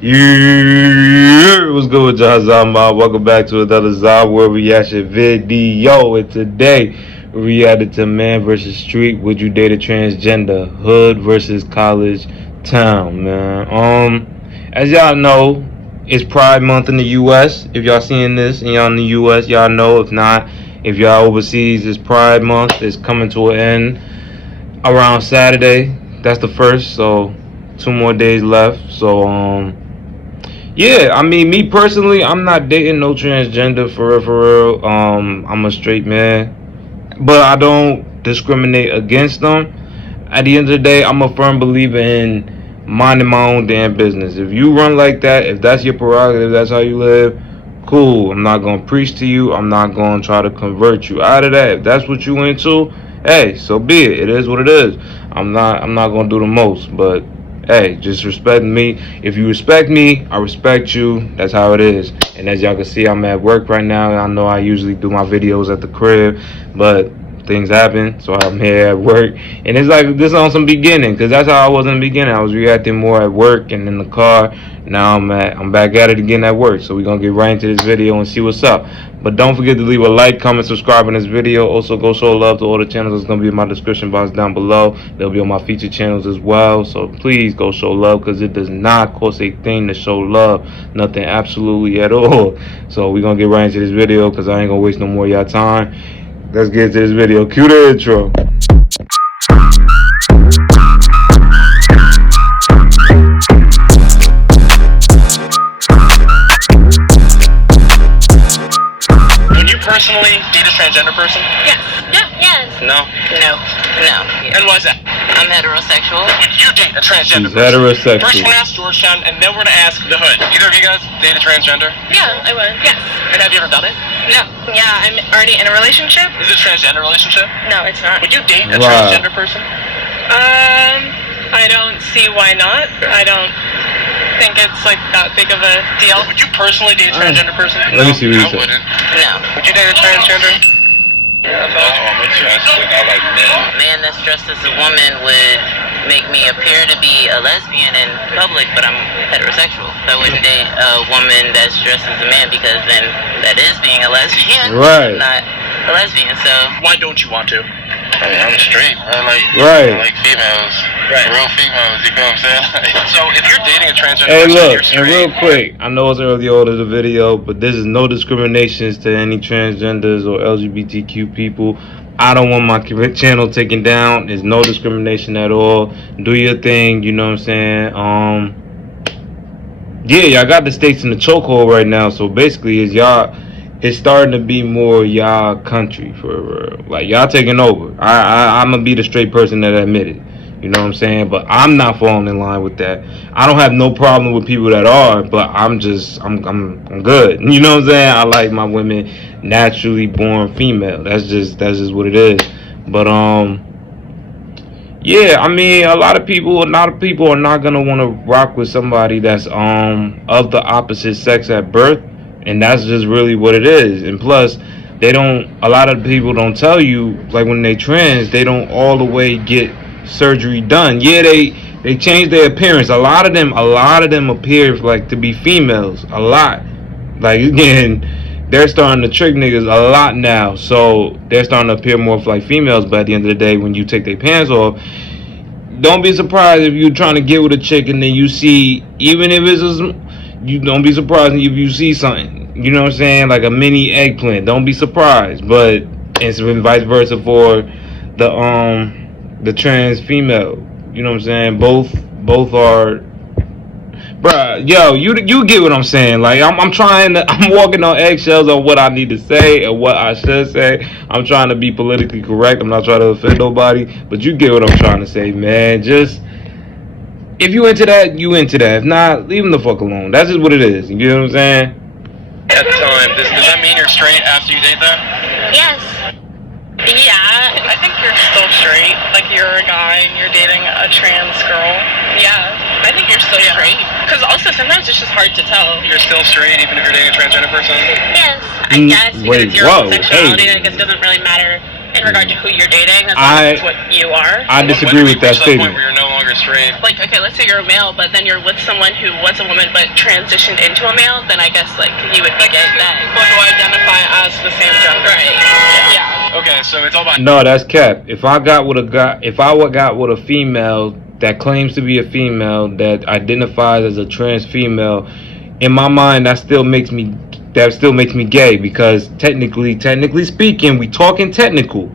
Yeah, what's good with y'all, Zama? Welcome back to another Zahier reaction video. And today, we reacted to Man versus Street. Would you date a transgender? Hood versus college town, man. As y'all know, it's Pride Month in the U.S. If y'all seeing this and y'all in the U.S., y'all know. If not, if y'all overseas, it's Pride Month. It's coming to an end around Saturday. That's the first, so 2 more days left. So yeah, I mean, me personally, I'm not dating no transgender for real, for real. I'm a straight man, but I don't discriminate against them. At the end of the day, I'm a firm believer in minding my own damn business. If you run like that, if that's your prerogative, that's how you live, cool. I'm not gonna preach to you. I'm not gonna try to convert you out of that. If that's what you into, hey, so be it. It is what it is. I'm not gonna do the most, but hey, just respect me. If you respect me, I respect you. That's how it is. And as y'all can see, I'm at work right now. I know I usually do my videos at the crib, but things happen, so I'm here at work. And it's like this on some beginning, because that's how I was in the beginning. I was reacting more at work and in the car. Now I'm back at it again at work. So we're gonna get right into this video and see what's up. But don't forget to leave a like, comment, subscribe on this video. Also go show love to all the channels that's gonna be in my description box down below. They'll be on my featured channels as well. So please go show love, because it does not cost a thing to show love. Nothing, absolutely at all. So we're gonna get right into this video, because I ain't gonna waste no more of y'all time. Let's get to this video. Cue the intro. Would you personally date a transgender person? Yes. No. Yes. No? No. No. And why is that? I'm heterosexual. Would you date a transgender She's person? heterosexual. First we're gonna ask Georgetown, and then we're gonna ask the Hood. Either of you guys date a transgender? Yeah, I would. Yes. And have you ever done it? No. Yeah, I'm already in a relationship. Is it a transgender relationship? No, it's not. Would you date a Wow. transgender person? I don't see why not. I don't think it's like that big of a deal. Would you personally date a transgender person? Let me see what you say. wouldn't. No. Would you date a transgender? No, I'm interested. I like men. A man that's dressed as a woman would make me appear to be a lesbian in public, but I'm heterosexual. So I wouldn't date a woman that's dressed as a man, because then that is being a lesbian. Right. Not a lesbian, so. Why don't you want to? I mean, I'm straight. Right. I like females. Right. Real females, you know what I'm saying? So if you're dating a transgender Hey, person, look, you're and straight. real quick, I know it's early on in the video, but this is no discriminations to any transgenders or LGBTQ people. I don't want my channel taken down. There's no discrimination at all. Do your thing, you know what I'm saying? Yeah, y'all got the states in the chokehold right now. So basically, it's starting to be more y'all country for real. Like y'all taking over. I'm gonna be the straight person that admit it. You know what I'm saying? But I'm not falling in line with that. I don't have no problem with people that are, but I'm good. You know what I'm saying? I like my women naturally born female. That's just what it is. But yeah, I mean, a lot of people are not gonna want to rock with somebody that's of the opposite sex at birth, and that's just really what it is. And plus, a lot of people don't tell you, like when they trans, they don't all the way get surgery done. Yeah, they change their appearance. A lot of them appear like to be females. A lot. Like again, they're starting to trick niggas a lot now. So they're starting to appear more like females. But at the end of the day, when you take their pants off, don't be surprised if you're trying to get with a chick and then you see, even if you don't be surprised if you see something. You know what I'm saying? Like a mini eggplant. Don't be surprised. But it's vice versa for the trans female. You know what I'm saying? Both are, bruh. Yo, you get what I'm saying? Like I'm walking on eggshells on what I need to say and what I should say. I'm trying to be politically correct. I'm not trying to offend nobody, but you get what I'm trying to say, man. Just if you into that, you into that. If not, leave them the fuck alone. That's just what it is. You get what I'm saying? At the time, does that mean you're straight after you date them? Yes. Yeah. I think you're still straight. Like, you're a guy and you're dating a trans girl. Yeah, I think you're still straight. Because also, sometimes it's just hard to tell. You're still straight even if you're dating a transgender person? Yes. I guess because Wait, it's your whoa, own sexuality. hey. Like, it doesn't really matter in regard to who you're dating, as long as it's what you are. I disagree with that To the point statement. where you're no longer you're straight. Like, okay, let's say you're a male, but then you're with someone who was a woman but transitioned into a male, then I guess, like, you would be gay then. People who identify as the same gender. Right. Yeah. Okay, so it's all about. No, that's cap. If I got with a guy, if I got with a female that claims to be a female that identifies as a trans female, in my mind that still makes me gay, because technically speaking, we talking technical,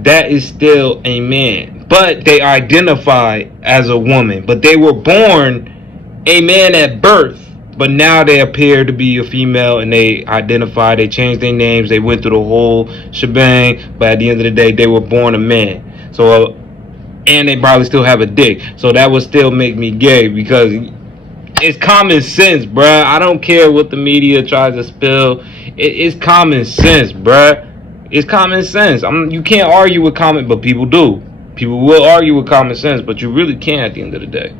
that is still a man, but they identify as a woman, but they were born a man at birth, but now they appear to be a female, and they changed their names, they went through the whole shebang, but at the end of the day they were born a man. So and they probably still have a dick, so that would still make me gay, because it's common sense, bruh. I don't care what the media tries to spill. It's common sense, bruh. It's common sense. You can't argue with but people do. People will argue with common sense, but you really can't at the end of the day.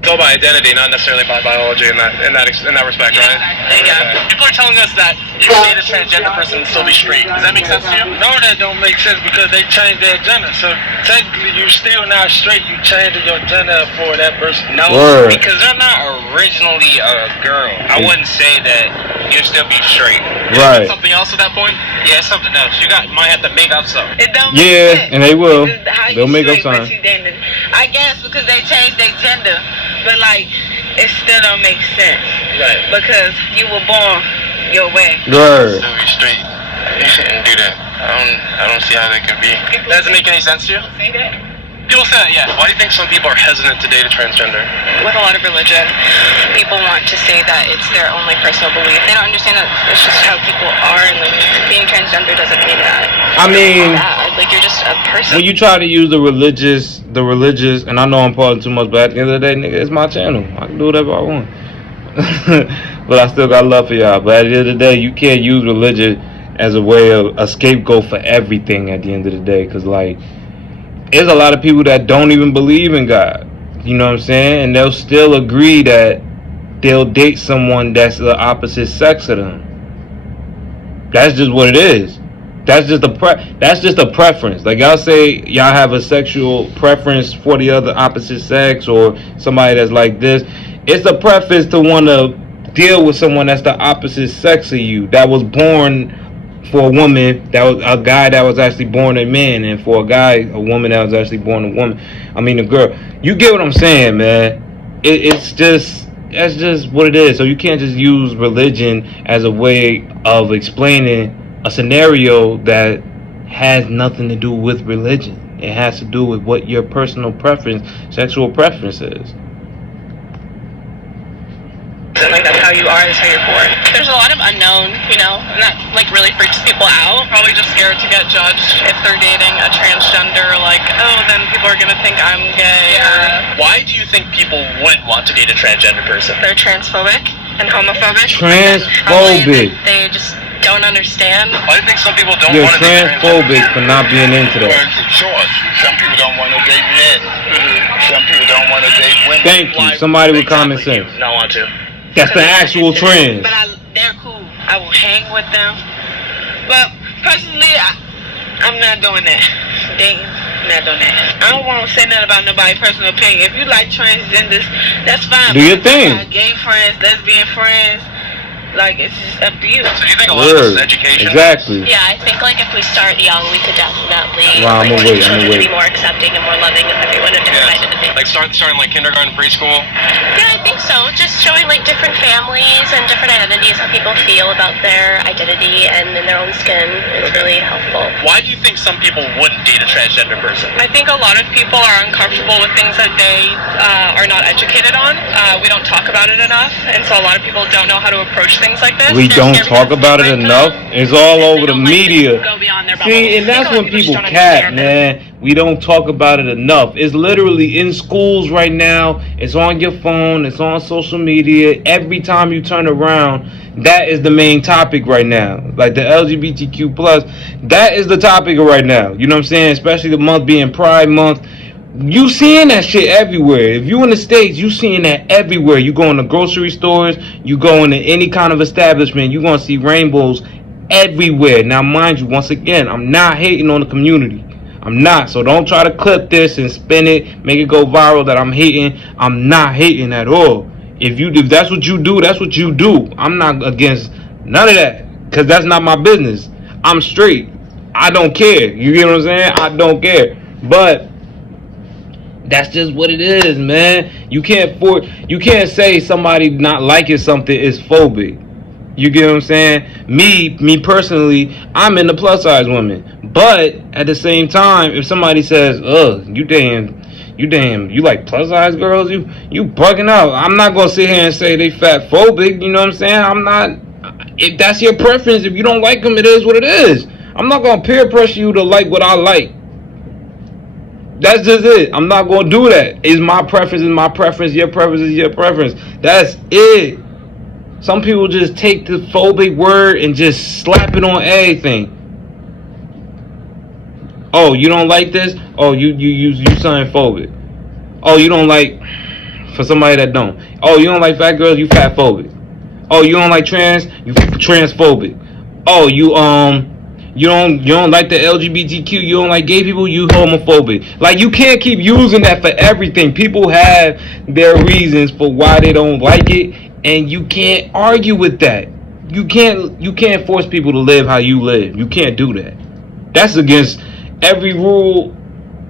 Go by identity, not necessarily by biology in that respect, right? Yeah. People are telling us that you can date a transgender person and still be straight. Does that make sense to you? No, that don't make sense, because they changed their gender. So technically, you're still not straight. You changed your gender for that person. No, Word. because they're not originally a girl. I wouldn't say that you'll still be straight. Right. Something else at that point? Yeah, it's something else. You might have to make up something. It don't make Yeah, sense. and they will. How They'll you make up straight, but something. you dating. I guess because they changed their gender, but like it still don't make sense. Right. Because you were born your way. Word. Still be straight. You shouldn't do that. I don't see how that can be. That doesn't make any sense to you? People say that, yeah. Why do you think some people are hesitant to date a transgender? With a lot of religion, people want to say that it's their only personal belief. They don't understand that it's just how people are, and like being transgender doesn't mean that. I mean, Like you're just a person. when you try to use the religious, and I know I'm parting too much, but at the end of the day, nigga, it's my channel. I can do whatever I want. But I still got love for y'all. But at the end of the day, you can't use religion as a way of a scapegoat for everything at the end of the day. Because, like, there's a lot of people that don't even believe in God. You know what I'm saying? And they'll still agree that they'll date someone that's the opposite sex of them. That's just what it is. That's just a preference. Like y'all say, y'all have a sexual preference for the other opposite sex or somebody that's like this. It's a preference to want to deal with someone that's the opposite sex of you, that was born for a woman, that was a guy that was actually born a man, and for a woman that was actually born a woman. I mean, a girl. You get what I'm saying, man? That's just what it is. So you can't just use religion as a way of explaining a scenario that has nothing to do with religion. It has to do with what your personal preference, sexual preference is. Like that's how you are, that's how you're born. There's a lot of unknown, and that like really freaks people out. Probably just scared to get judged if they're dating a transgender, like, oh, then people are gonna think I'm gay. Yeah. Why do you think people wouldn't want to date a transgender person? They're transphobic and homophobic. Transphobic. They just don't understand. Why do you think some people don't You're want to date transphobic for not being into Well, that. it's a choice. Some people don't want to date men. Some people don't want to date women. Thank you. Somebody with common sense. Not want to. That's the actual trend. But they're cool. I will hang with them. But personally, I'm not doing that. Dating, not doing that. I don't want to say nothing about nobody's personal opinion. If you like transgenders, that's fine. Do your But thing. I got gay friends, lesbian friends. Like, it's just up to you. So you think a lot of this is education? Exactly. Yeah, I think like if we start young, we could definitely Wow, I'm teach gonna children to wait. be more accepting and more loving of everyone and different identities. Like starting like kindergarten, preschool. Yeah, I think so. Just showing like different families and different identities, how people feel about their identity and in their own skin is really helpful. Why do you think some people wouldn't date a transgender person? I think a lot of people are uncomfortable with things that they are not educated on. We don't talk about it enough, and so a lot of people don't know how to approach things like this. We They're don't scared talk because about it it's enough. It's all over the don't like to media. go beyond their bubble. See, and that's I feel when like people just don't cap, understand man. We don't talk about it enough. It's literally in schools right now. It's on your phone. It's on social media. Every time you turn around, that is the main topic right now. Like the LGBTQ plus, that is the topic right now. You know what I'm saying? Especially the month being Pride Month. You seeing that shit everywhere. If you in the States, you seeing that everywhere. You go in the grocery stores, you go into any kind of establishment, you gonna see rainbows everywhere. Now mind you, once again, I'm not hating on the community. I'm not. So don't try to clip this and spin it, make it go viral that I'm hating. I'm not hating at all. If that's what you do, that's what you do. I'm not against none of that, cause that's not my business. I'm straight. I don't care. You get what I'm saying? I don't care. But that's just what it is, man. You can't say somebody not liking something is phobic. You get what I'm saying? Me personally, I'm into plus size women. But at the same time, if somebody says, "Ugh, you like plus size girls, you bugging out." I'm not gonna sit here and say they fat phobic. You know what I'm saying? I'm not. If that's your preference, if you don't like them, it is what it is. I'm not gonna peer pressure you to like what I like. That's just it. I'm not gonna do that. It's my preference. Is my preference. Your preference is your preference. That's it. Some people just take the phobic word and just slap it on everything. Oh, you don't like this? Oh, you something phobic. Oh, you don't like, for somebody that don't. Oh, you don't like fat girls? You fat phobic. Oh, you don't like trans? You transphobic. Oh, you don't like the LGBTQ? You don't like gay people? You homophobic. Like, you can't keep using that for everything. People have their reasons for why they don't like it, and you can't argue with that. You can't force people to live how you live. You can't do that. That's against every rule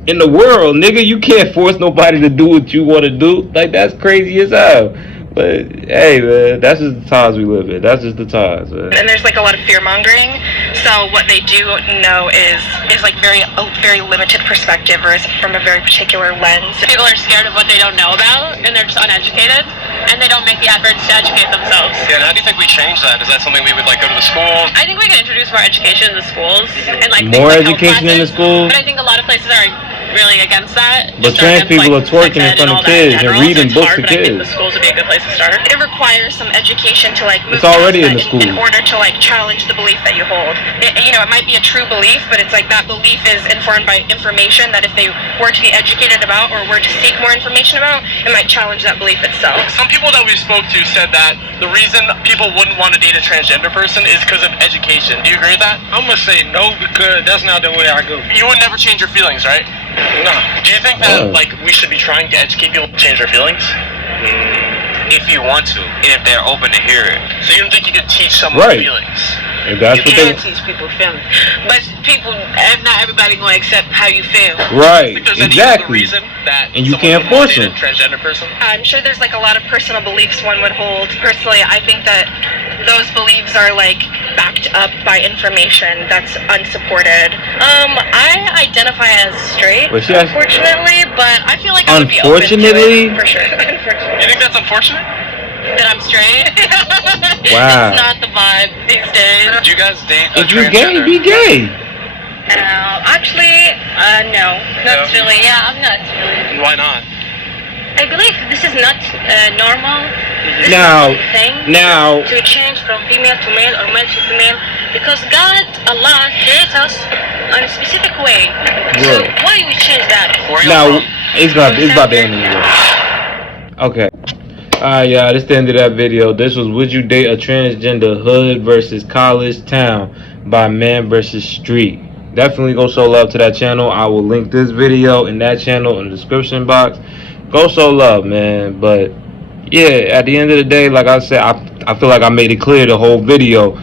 in the world, nigga. You can't force nobody to do what you want to do. Like, that's crazy as hell. But hey, man, that's just the times we live in. That's just the times, man. And there's like a lot of fear mongering. So what they do know is like very limited perspective, or is from a very particular lens. People are scared of what they don't know about, and they're just uneducated, and they don't make the efforts to educate themselves. Yeah, and how do you think we change that? Is that something we would like go to the schools? I think we can introduce more education in the schools, and like More things like education in the schools? But I think a lot of places are really against that. But trans people are twerking in front of kids and reading books to I think kids. the schools would be a good place to start. It requires some education to like move It's already in past the that in schools. order to like challenge the belief that you hold. It might be a true belief, but it's like that belief is informed by information that if they were to be educated about or were to seek more information about, it might challenge that belief itself. Some people that we spoke to said that the reason people wouldn't want to date a transgender person is because of education. Do you agree with that? I'm gonna say no because that's not the way I go. You would never change your feelings, right? No. Do you think that like we should be trying to educate people to change their feelings? If you want to, and if they're open to hear it. So you don't think you can teach someone Right. feelings? If that's You what can they teach people feelings, but not everybody gonna accept how you feel. right, Think there's any other exactly. reason that And you someone can't would want force to date them. a transgender person? I'm sure there's like a lot of personal beliefs one would hold. Personally, I think that those beliefs are like backed up by information that's unsupported. I identify as straight, But she has- unfortunately, but I feel like I would be open to Unfortunately? it, for sure. Unfortunately. You think that's unfortunate? That I'm straight. Wow. It's not the vibe these days. Do you guys date a If you're transgender? gay, be gay. Actually, no. Not No? really. Yeah, I'm not really. Why not? I believe this is not normal. This Now- is a thing now- to change from female to male or male to female, because God, Allah, creates us in a specific way. So Bro. why we change that? Where are you Now from? it's about the end of the video. Okay. Alright, y'all, this is the end of that video. This was Would You Date a Transgender, Hood versus College Town by Man versus Street. Definitely go show love to that channel. I will link this video and that channel in the description box. Go show love, man. But yeah, at the end of the day, like I said, I feel like I made it clear the whole video.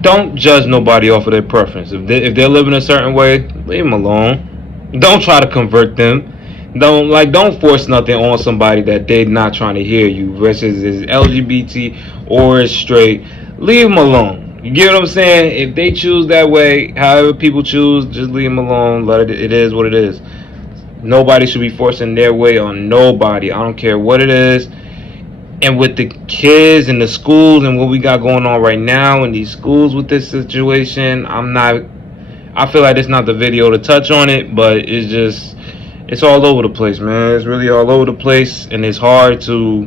Don't judge nobody off of their preference. If they're living a certain way, leave them alone. Don't try to convert them. Don't force nothing on somebody that they're not trying to hear you. Versus is LGBT or is straight, leave them alone. You get what I'm saying? If they choose that way, however people choose, just leave them alone. Let it is what it is. Nobody should be forcing their way on nobody. I don't care what it is. And with the kids and the schools and what we got going on right now in these schools with this situation, I feel like it's not the video to touch on it, but it's all over the place, man. It's really all over the place, and it's hard to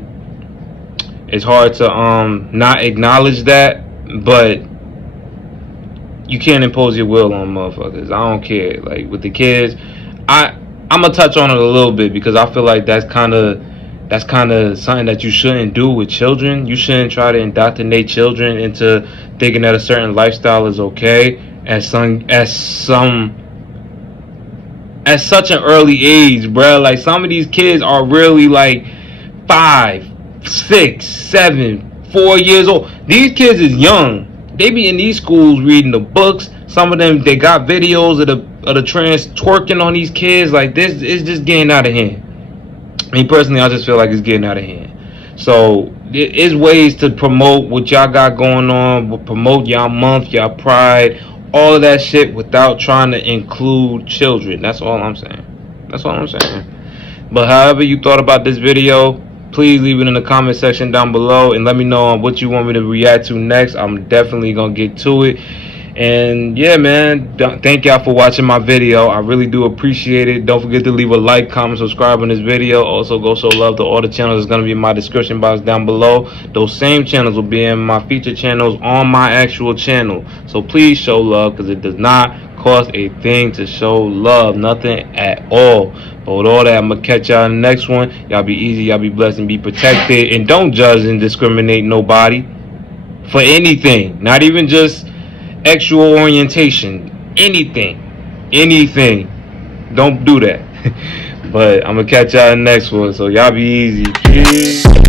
not acknowledge that, but you can't impose your will on motherfuckers. I don't care. Like with the kids, I'm gonna touch on it a little bit because I feel like that's kind of something that you shouldn't do with children. You shouldn't try to indoctrinate children into thinking that a certain lifestyle is okay, as some at such an early age, bro. Like some of these kids are really like 5, 6, 7, 4 years old. These kids is young. They be in these schools reading the books. Some of them they got videos of the trans twerking on these kids. Like this, it's just getting out of hand. Me personally, I just feel like it's getting out of hand. So there is ways to promote what y'all got going on, promote y'all month, y'all pride, all of that shit without trying to include children. That's all I'm saying. That's all I'm saying. But however you thought about this video, please leave it in the comment section down below and let me know on what you want me to react to next. I'm definitely gonna get to it. And yeah, man, thank y'all for watching my video. I really do appreciate it. Don't forget to leave a like, comment, subscribe on this video. Also go show love to all the channels that's going to be in my description box down below. Those same channels will be in my feature channels on my actual channel. So please show love, because it does not cost a thing to show love. Nothing at all. But with all that, I'm going to catch y'all in the next one. Y'all be easy, y'all be blessed, and be protected. And don't judge and discriminate nobody for anything. Not even just sexual orientation, anything, don't do that. But I'm gonna catch y'all in the next one, so y'all be easy. Peace.